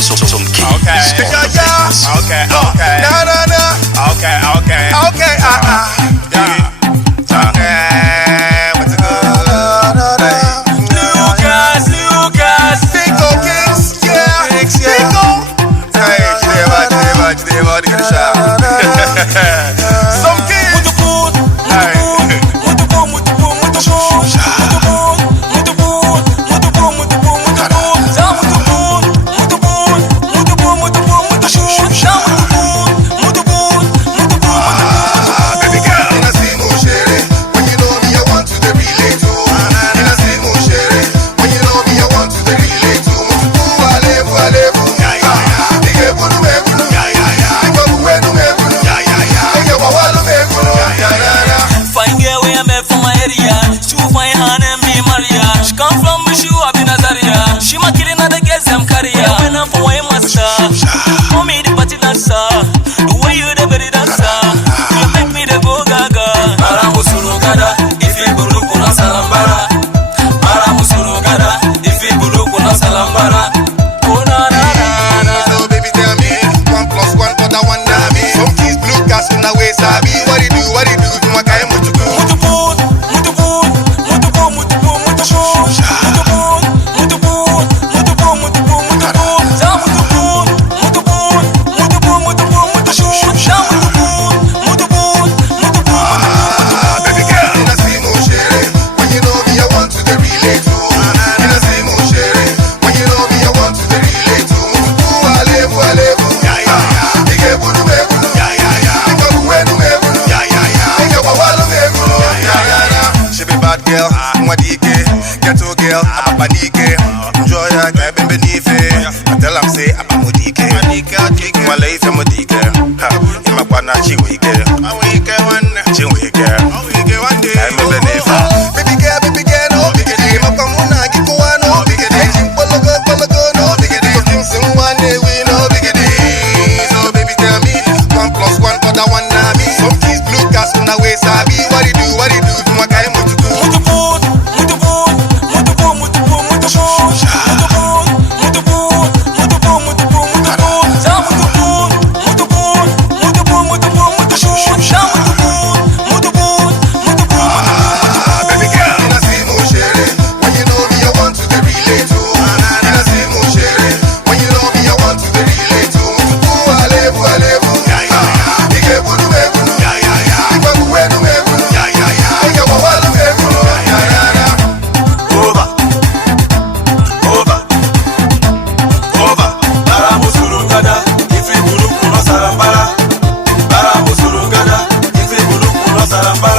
some keys. Okay. Okay. Okay. No. Okay. Okay. Okay. Yeah. What's it Lucas. Bingo Kings, yeah. Bingo. Hey, today about to get a shout. Some kids. She ma killing other girls, I'm career. When I'm for way master, call me the party dancer. The way you the very dancer, you make me the go gaga. Bara musuru gada, if you bulu kuna salambara. Bara musuru gada, if you bulu kuna salambara. Oh na na na na. So baby tell me, 1 + 1 other one na me. Some kids blue gas on the way sabi. What it do? From a guy mutuku. Girl, Mwadike, ghetto girl, Apanike, enjoy her, cabin beneath it. I tell him, say, I'm a Modike, my life, I'm a Modike. In my partner, she will get, she will get, I'm a beneath her. Baby girl, no, big day, Makamuna, Gikuano, big day, Pologo, no, big day, things in one day, we know, big day. So, baby, tell me, 1 + 1 other one, na me. Some kids blue gas on the way, sabi, what it do, from a guy, Sarambara.